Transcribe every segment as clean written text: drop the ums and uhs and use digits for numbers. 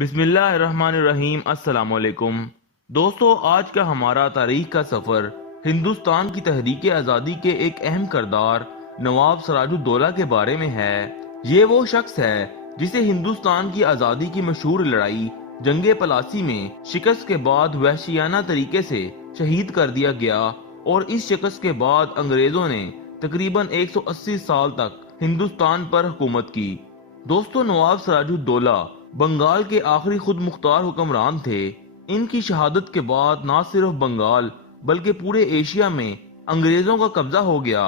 بسم اللہ الرحمن الرحیم۔ السلام علیکم دوستو، آج کا ہمارا تاریخ کا سفر ہندوستان کی تحریک آزادی کے ایک اہم کردار نواب سراج الدولہ کے بارے میں ہے۔ یہ وہ شخص ہے جسے ہندوستان کی آزادی کی مشہور لڑائی جنگ پلاسی میں شکست کے بعد وحشیانہ طریقے سے شہید کر دیا گیا، اور اس شکست کے بعد انگریزوں نے تقریباً 180 سال تک ہندوستان پر حکومت کی۔ دوستو، نواب سراج الدولہ بنگال کے آخری خود مختار حکمران تھے۔ ان کی شہادت کے بعد نہ صرف بنگال بلکہ پورے ایشیا میں انگریزوں کا قبضہ ہو گیا۔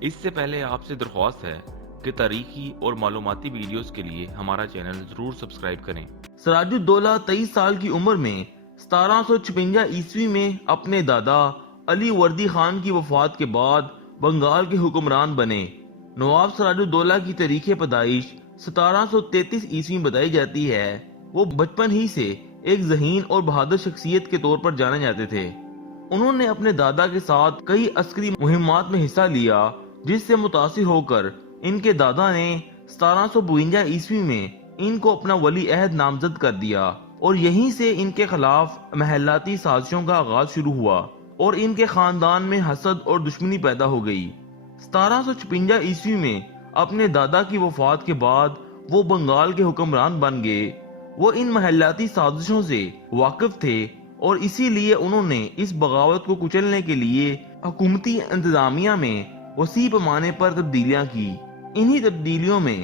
اس سے پہلے آپ سے درخواست ہے کہ تاریخی اور معلوماتی ویڈیوز کے لیے ہمارا چینل ضرور سبسکرائب کریں۔ سراج الدولہ 23 سال کی عمر میں 1756 عیسوی میں اپنے دادا علی وردی خان کی وفات کے بعد بنگال کے حکمران بنے۔ نواب سراج الدولہ کی تاریخ پیدائش 1733 عیسوی میں بتائی جاتی ہے۔ وہ بچپن ہی سے ایک ذہین اور بہادر شخصیت کے طور پر جانے جاتے تھے۔ انہوں نے اپنے دادا کے ساتھ کئی عسکری مہمات میں حصہ لیا، جس سے متاثر ہو کر ان کے دادا نے 1752 عیسوی میں ان کو اپنا ولی عہد نامزد کر دیا، اور یہیں سے ان کے خلاف محلاتی سازشوں کا آغاز شروع ہوا اور ان کے خاندان میں حسد اور دشمنی پیدا ہو گئی۔ 1756 عیسوی میں اپنے دادا کی وفات کے بعد وہ بنگال کے حکمران بن گئے۔ وہ ان محلاتی سازشوں سے واقف تھے، اور اسی لیے انہوں نے اس بغاوت کو کچلنے کے لیے حکومتی انتظامیہ میں وسیع پیمانے پر تبدیلیاں کی۔ انہی تبدیلیوں میں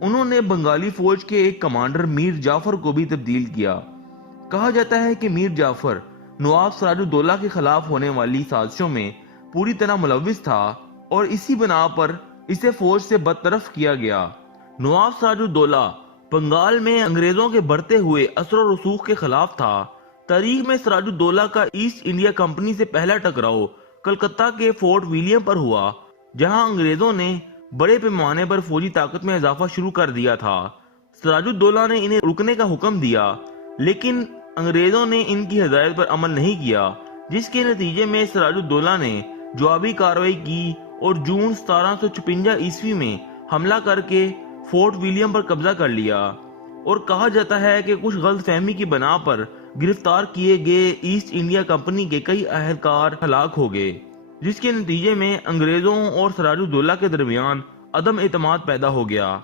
انہوں نے بنگالی فوج کے ایک کمانڈر میر جعفر کو بھی تبدیل کیا۔ کہا جاتا ہے کہ میر جعفر نواب سراج الدولہ کے خلاف ہونے والی سازشوں میں پوری طرح ملوث تھا، اور اسی بنا پر اسے فوج سے برطرف کیا گیا۔ نواب سراج الدولہ بنگال میں انگریزوں کے بڑھتے ہوئے اثر و رسوخ کے خلاف تھا۔ تاریخ میں سراج الدولہ کا ایسٹ انڈیا کمپنی سے پہلا ٹکراؤ کلکتہ کے فورٹ ولیم پر ہوا، جہاں انگریزوں نے بڑے پیمانے پر فوجی طاقت میں اضافہ شروع کر دیا تھا۔ سراج الدولہ نے انہیں رکنے کا حکم دیا، لیکن انگریزوں نے ان کی ہدایت پر عمل نہیں کیا، جس کے نتیجے میں سراج الدولہ نے جوابی کارروائی کی اور جون 1756 عیسوی میں حملہ کر کے فورٹ ولیم پر قبضہ کر لیا۔ اور کہا جاتا ہے کہ کچھ غلط فہمی کی بنا پر گرفتار کیے گئے ایسٹ انڈیا کمپنی کے کئی اہلکار ہلاک ہو گئے، جس کے نتیجے میں انگریزوں اور سراج الدولہ کے درمیان عدم اعتماد پیدا ہو گیا۔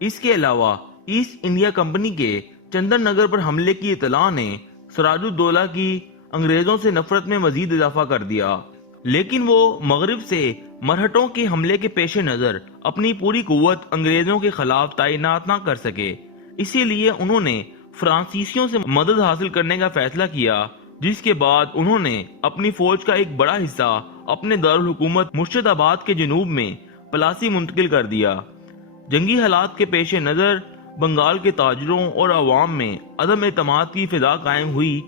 اس کے علاوہ ایسٹ انڈیا کمپنی کے چندن نگر پر حملے کی اطلاع نے سراج الدولہ کی انگریزوں سے نفرت میں مزید اضافہ کر دیا، لیکن وہ مغرب سے مرہٹوں کے حملے کے پیش نظر اپنی پوری قوت انگریزوں کے خلاف تعینات نہ کر سکے۔ اسی لیے انہوں نے فرانسیسیوں سے مدد حاصل کرنے کا فیصلہ کیا، جس کے بعد انہوں نے اپنی فوج کا ایک بڑا حصہ اپنے دارالحکومت مرشد آباد کے جنوب میں پلاسی منتقل کر دیا۔ جنگی حالات کے پیش نظر بنگال کے تاجروں اور عوام میں عدم اعتماد کی فضا قائم ہوئی۔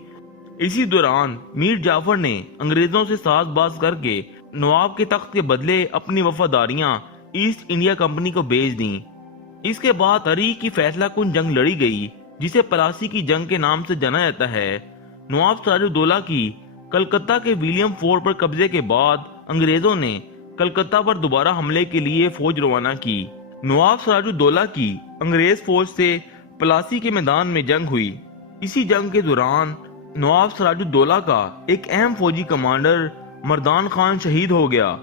اسی دوران میر جعفر نے انگریزوں سے ساز باز کر کے نواب کے تخت کے بدلے اپنی وفاداریاں ایسٹ انڈیا کمپنی کو بیچ دیں۔ اس کے بعد تاریخ کی فیصلہ کن جنگ لڑی گئی، جسے پلاسی کی جنگ کے نام سے جانا جاتا ہے۔ نواب سراج الدولہ کی کلکتہ کے ولیم فورٹ پر قبضے کے بعد انگریزوں نے کلکتہ پر دوبارہ حملے کے لیے فوج روانہ کی۔ نواب سراج الدولہ کی انگریز فوج سے پلاسی کے میدان میں جنگ ہوئی۔ اسی جنگ کے دوران نواب سراج الدولہ کا ایک اہم فوجی کمانڈر مردان خان شہید ہو گیا۔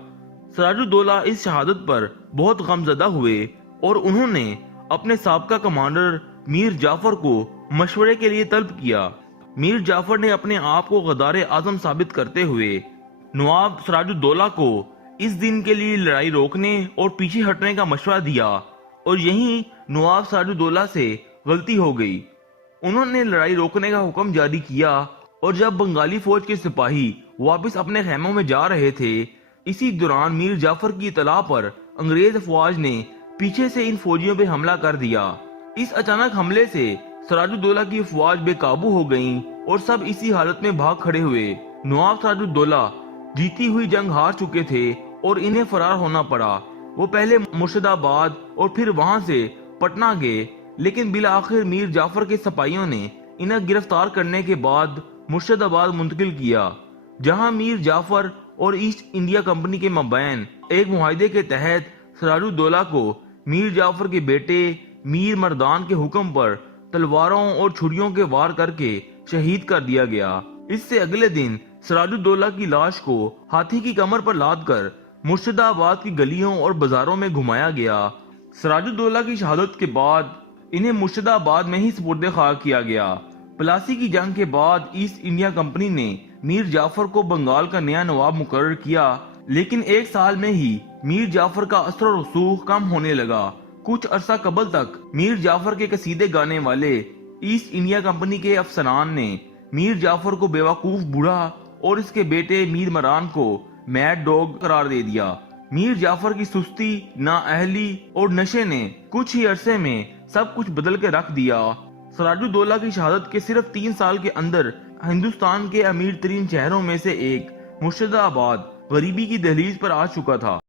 سراج الدولہ اس شہادت پر بہت غمزدہ ہوئے، اور انہوں نے اپنے سابقہ کمانڈر میر جعفر کو مشورے کے لیے طلب کیا۔ میر جعفر نے اپنے آپ کو غدار اعظم ثابت کرتے ہوئے نواب سراج الدولہ کو اس دن کے لیے لڑائی روکنے اور پیچھے ہٹنے کا مشورہ دیا، اور یہیں نواب سراج الدولہ سے غلطی ہو گئی۔ انہوں نے لڑائی روکنے کا حکم جاری کیا، اور جب بنگالی فوج کے سپاہی واپس اپنے خیموں میں جا رہے تھے، اسی دوران میر جعفر کی اطلاع پر انگریز افواج نے پیچھے سے ان فوجیوں پہ حملہ کر دیا۔ اس اچانک حملے سے سراج الدولہ کی افواج بے قابو ہو گئیں، اور سب اسی حالت میں بھاگ کھڑے ہوئے۔ نواب سراج الدولہ جیتی ہوئی جنگ ہار چکے تھے، اور انہیں فرار ہونا پڑا۔ وہ پہلے مرشد آباد اور پھر وہاں سے پٹنہ گئے، لیکن بالآخر میر جعفر کے سپاہیوں نے انہیں گرفتار کرنے کے بعد مرشد آباد منتقل کیا، جہاں میر جعفر اور ایسٹ انڈیا کمپنی کے مابین ایک معاہدے کے تحت سراج الدولہ کو میر جعفر کے بیٹے میر مردان کے حکم پر تلواروں اور چھریوں کے وار کر کے شہید کر دیا گیا۔ اس سے اگلے دن سراج الدولہ کی لاش کو ہاتھی کی کمر پر لاد کر مرشد آباد کی گلیوں اور بازاروں میں گھمایا گیا۔ سراج الدولہ کی شہادت کے بعد انہیں مرشد آباد میں ہی سپرد خاک کیا گیا۔ پلاسی کی جنگ کے بعد ایسٹ انڈیا کمپنی نے میر جعفر کو بنگال کا نیا نواب مقرر کیا، لیکن ایک سال میں ہی میر جعفر کا اثر و رسوخ کم ہونے لگا۔ کچھ عرصہ قبل تک میر جعفر کے قصیدے گانے والے ایسٹ انڈیا کمپنی کے افسران نے میر جعفر کو بیوقوف بوڑھا اور اس کے بیٹے میر مران کو میڈ ڈاگ قرار دے دیا۔ میر جعفر کی سستی، نااہلی اور نشے نے کچھ ہی عرصے میں سب کچھ بدل کے رکھ دیا۔ سراج الدولہ کی شہادت کے صرف 3 سال کے اندر ہندوستان کے امیر ترین شہروں میں سے ایک مرشد آباد غریبی کی دہلیز پر آ چکا تھا۔